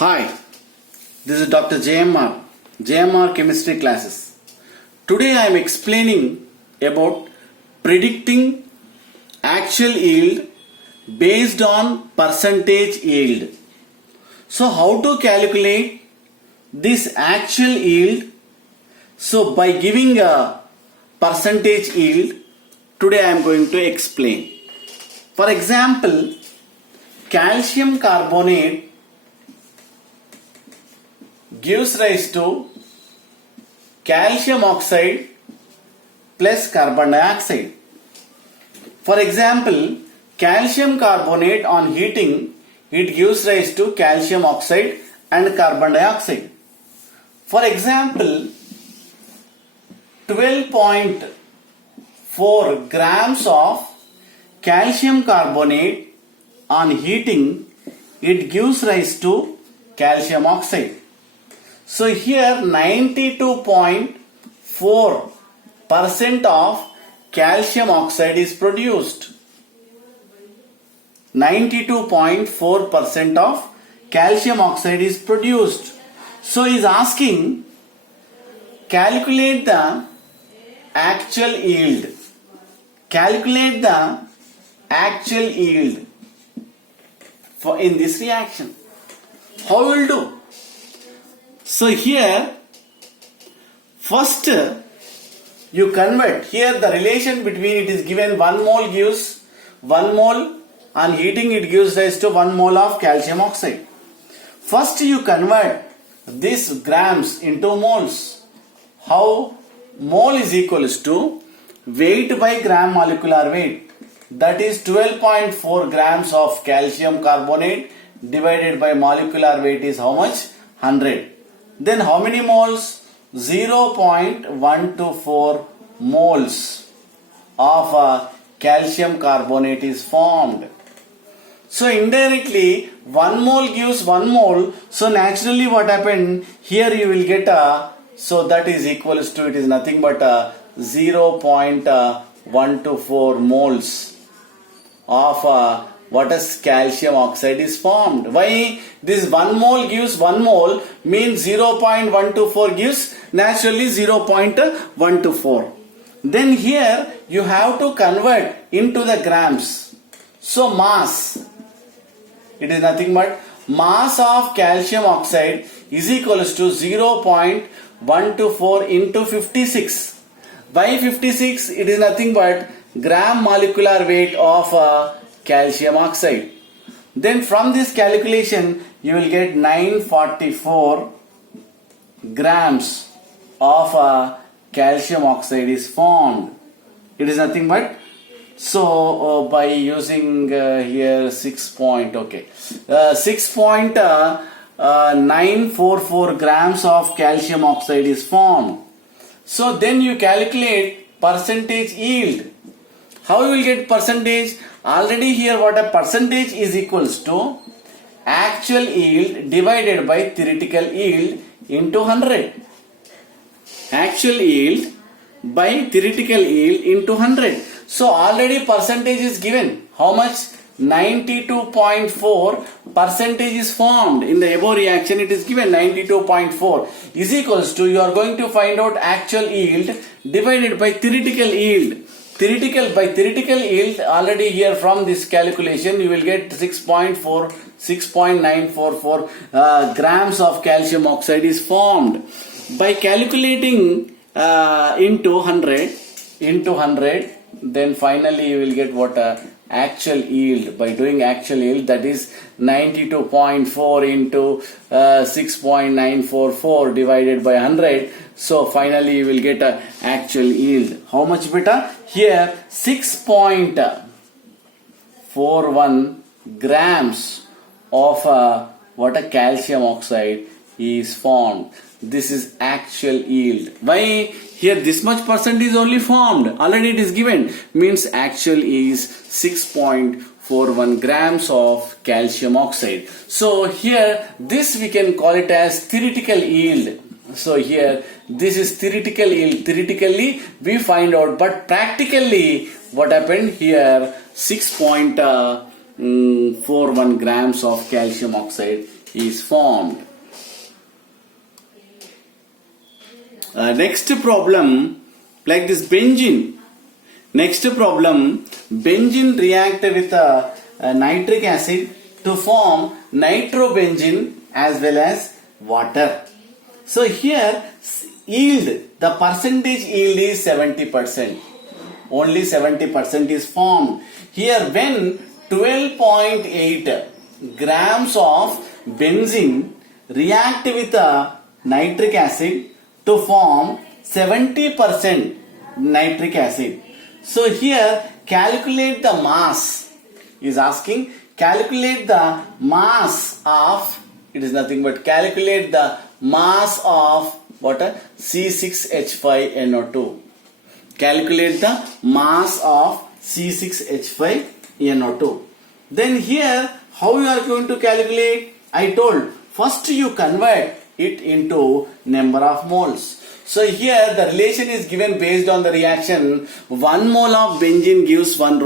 Hi, this is Dr. JMR Chemistry Classes. Today I am explaining about predicting actual yield based on percentage yield. So how to calculate this actual yield? So by giving a percentage yield, today I am going to explain. For example, calcium carbonate gives rise to calcium oxide plus carbon dioxide. For example, calcium carbonate on heating, it gives rise to calcium oxide and carbon dioxide. For example, 12.4 grams of calcium carbonate on heating, it gives rise to calcium oxide. So here 92.4% of calcium oxide is produced. 92.4% of calcium oxide is produced. So he is asking, calculate the actual yield. Calculate the actual yield for in this reaction. How will do? So here, first you convert. Here the relation between it is given 1 mole gives 1 mole, on heating it gives rise to 1 mole of calcium oxide. First you convert this grams into moles. How? Mole is equals to weight by gram molecular weight. That is 12.4 grams of calcium carbonate divided by molecular weight is how much? 100. Then how many moles? 0.124 moles of calcium carbonate is formed. So indirectly 1 mole gives 1 mole. So naturally what happened? Here you will get so that is equals to, it is nothing but 0.124 moles of what is calcium oxide is formed. Why? This 1 mole gives 1 mole means 0.124 gives naturally 0.124. Then here you have to convert into the grams. So mass, it is nothing but mass of calcium oxide is equals to 0.124 into 56. Why 56? It is nothing but gram molecular weight of calcium oxide. Then from this calculation you will get 944 grams of calcium oxide is formed. It is nothing but, so by using here 6.944 grams of calcium oxide is formed. So then you calculate percentage yield. How you will get percentage? Already here what a percentage is equals to actual yield divided by theoretical yield into 100. Actual yield by theoretical yield into 100. So already percentage is given. How much? 92.4 percentage is formed. In the above reaction it is given 92.4 is equals to, you are going to find out actual yield divided by theoretical yield. Theoretical yield, already here from this calculation you will get 6.944 grams of calcium oxide is formed. By calculating into 100, then finally you will get what? Actual yield. By doing actual yield, that is 92.4 into 6.944 divided by 100. So finally you will get a actual yield. How much beta? Here 6.41 grams of what a calcium oxide is formed. This is actual yield. Why? Here this much percent is only formed. Already it is given. Means actual is 6.41 grams of calcium oxide. So here this we can call it as theoretical yield. So here this is theoretical yield. Theoretically we find out, but practically what happened here? 6.9 41 grams of calcium oxide is formed. Next problem, like this benzene. Next problem, benzene react with nitric acid to form nitrobenzene as well as water. So here yield, the percentage yield is 70%. Only 70% is formed. Here when 12.8 grams of benzene react with nitric acid to form 70% nitric acid. So here calculate the mass. Is asking calculate the mass of, it is nothing but calculate the mass of water C6H5NO2. Calculate the mass of C6H5NO2. Then here how you are going to calculate? I told first you convert it into number of moles. So here the relation is given based on the reaction. 1 mole of benzene gives 1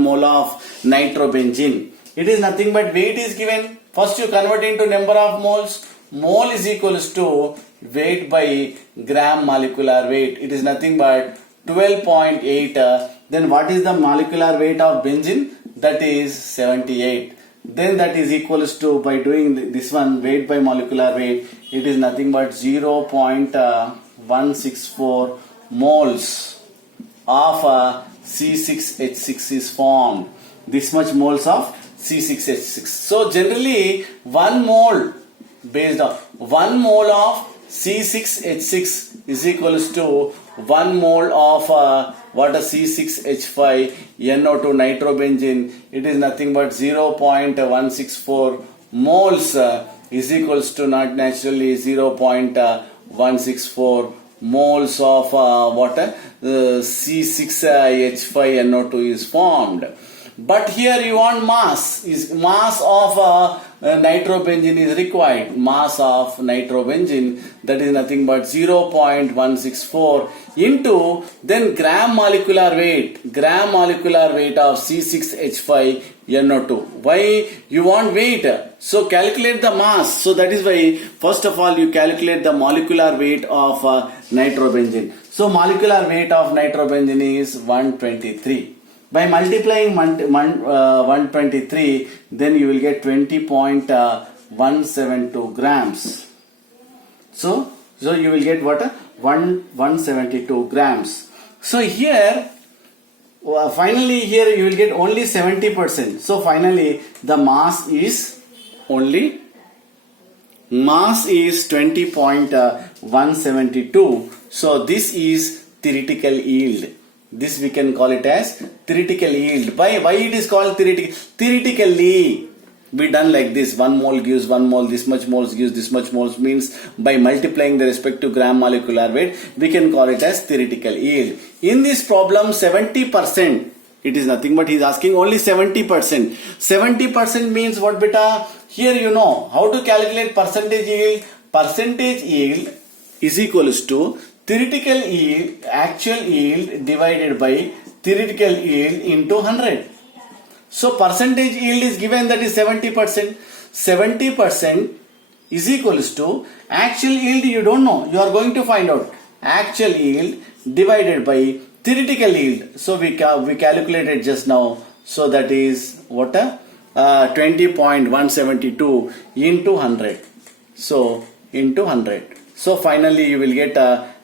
mole of nitrobenzene. It is nothing but weight is given. First you convert into number of moles. Mole is equals to weight by gram molecular weight. It is nothing but 12.8. Then what is the molecular weight of benzene? That is 78. Then that is equals to, by doing this one, weight by molecular weight, it is nothing but 0.164 moles of C6H6 is formed. This much moles of C6H6. So generally 1 mole based on 1 mole of C6H6 is equals to 1 mole of water C6H5NO2 nitrobenzene. It is nothing but 0.164 moles is equals to not naturally 0.164 moles of water C6H5NO2 is formed. But here you want mass. Is mass of nitrobenzene is required. Mass of nitrobenzene, that is nothing but 0.164 into then gram molecular weight. Gram molecular weight of C6H5NO2. Why you want weight? So calculate the mass. So that is why first of all you calculate the molecular weight of nitrobenzene. So molecular weight of nitrobenzene is 123. By multiplying 123, then you will get 20.172 grams. So you will get what? 172 grams. So here, finally here you will get only 70%. So finally the mass is 20.172. So this is theoretical yield. This we can call it as theoretical yield. Why it is called theoretical? Theoretically, we done like this. 1 mole gives 1 mole. This much moles gives this much moles. Means by multiplying the respective gram molecular weight, we can call it as theoretical yield. In this problem, 70%. It is nothing but he is asking only 70%. 70% means what, beta? Here you know how to calculate percentage yield. Percentage yield is equals to theoretical yield, actual yield divided by theoretical yield into 100. So percentage yield is given, that is 70%. 70% is equals to actual yield, you don't know. You are going to find out. Actual yield divided by theoretical yield. So we calculated just now. So that is what? 20.172 into 100. So into 100. So finally you will get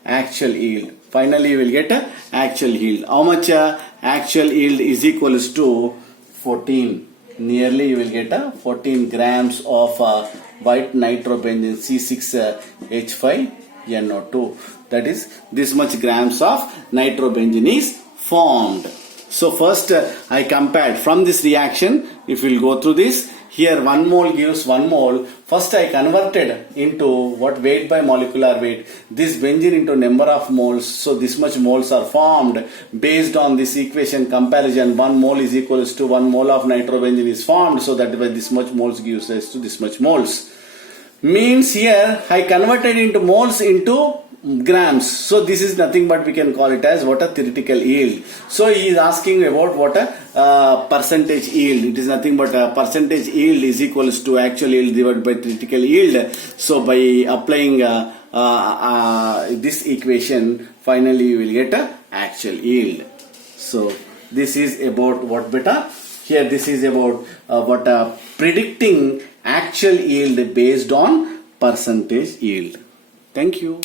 actual yield. Finally you will get actual yield. How much actual yield is equals to 14. Nearly you will get 14 grams of white nitrobenzene C6H5NO2. That is this much grams of nitrobenzene is formed. So first I compared from this reaction. If we will go through this, here 1 mole gives 1 mole. First I converted into what, weight by molecular weight. This benzene into number of moles. So this much moles are formed. Based on this equation comparison, 1 mole is equals to 1 mole of nitrobenzene is formed. So that way this much moles gives us to this much moles. means here I converted into moles into grams. So this is nothing but we can call it as what a theoretical yield. So he is asking about what a percentage yield. It is nothing but a percentage yield is equals to actual yield divided by theoretical yield. So by applying this equation, finally you will get a actual yield. So this is about what beta? Here this is about what predicting actual yield based on percentage yield. Thank you.